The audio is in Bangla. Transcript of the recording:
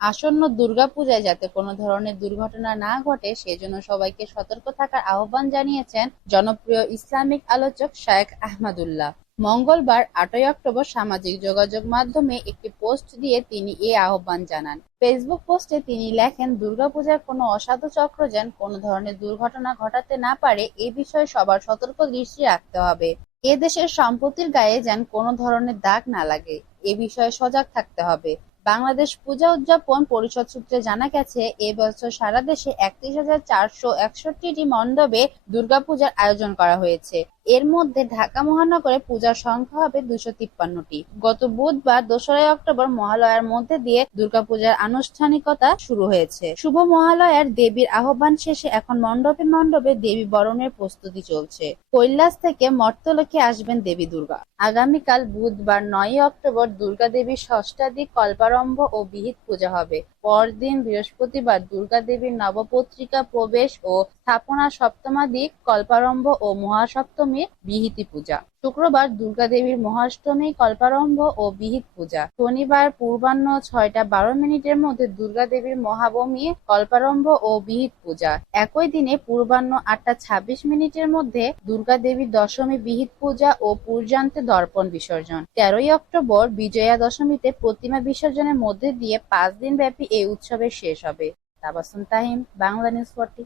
আসন্ন দুর্গাপূজায় যাতে কোনো ধরনের দুর্ঘটনা না ঘটে, সেজন্য সবাইকে সতর্ক থাকার আহ্বান জানিয়েছেন জনপ্রিয় ইসলামিক আলোচক শায়েখ আহমদুল্লাহ। মঙ্গলবার আটই অক্টোবর সামাজিক যোগাযোগ মাধ্যমে একটি পোস্ট দিয়ে তিনি এ আহ্বান জানান। ফেসবুক পোস্টে তিনি লেখেন, দুর্গাপূজার কোনো অসাধু চক্র যেন কোনো ধরনের দুর্ঘটনা ঘটাতে না পারে, এ বিষয়ে সবার সতর্ক দৃষ্টি রাখতে হবে। এ দেশের সম্পত্তির গায়ে যেন কোনো ধরনের দাগ না লাগে, এ বিষয়ে সজাগ থাকতে হবে। বাংলাদেশ পূজা উদযাপন পরিষদ সূত্রে জানা গেছে এ বছর সারা দেশে একত্রিশ হাজার চারশো একষট্টিটি মণ্ডপে দুর্গাপূজার আয়োজন করা হয়েছে। এর মধ্যে ঢাকা মহানগরে পূজার সংখ্যা হবে দুশো তিপ্পান্নটি। গত বুধবার দোসরাই অক্টোবর মহালয়ার মধ্যে দিয়ে দুর্গাপূজার আনুষ্ঠানিকতা শুরু হয়েছে। শুভ মহালয়ার দেবীর আহ্বান শেষে এখন মণ্ডপে মণ্ডপে দেবী বরণের প্রস্তুতি চলছে। কৈলাস থেকে মর্তলোকে আসবেন দেবী দুর্গা। আগামীকাল বুধবার নয় অক্টোবর দুর্গা দেবীর ষষ্ঠাধিক কল্পারম্ভ ও বিহিত পূজা হবে। পরদিন বৃহস্পতিবার দুর্গা দেবীর নবপত্রিকা প্রবেশ ও স্থাপনা সপ্তমাদিক কল্পারম্ভ ও মহাসপ্তমীর বিহিতি পূজা। শুক্রবার দুর্গা দেবীর মহাষ্টমী, কল্পারম্ভ ও বিহিত পূজা। শনিবার পূর্বাহ্ন ছয়টা বারো মিনিটের মধ্যে দুর্গা দেবীর মহাবমী কল্পারম্ভ ও বিহিত পূজা। একই দিনে পূর্বাহ্ন আটটা ছাব্বিশ মিনিটের মধ্যে দুর্গা দেবীর দশমী বিহিত পূজা ও পূর্যান্তে দর্পণ বিসর্জন। তেরোই অক্টোবর বিজয়া দশমীতে প্রতিমা বিসর্জনের মধ্যে দিয়ে পাঁচ দিন ব্যাপী এই উৎসবের শেষ হবে। Tabassum Tahim, Bangla news forty.